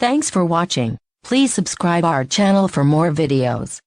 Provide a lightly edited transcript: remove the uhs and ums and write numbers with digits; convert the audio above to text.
Thanks for watching. Please subscribe our channel for more videos.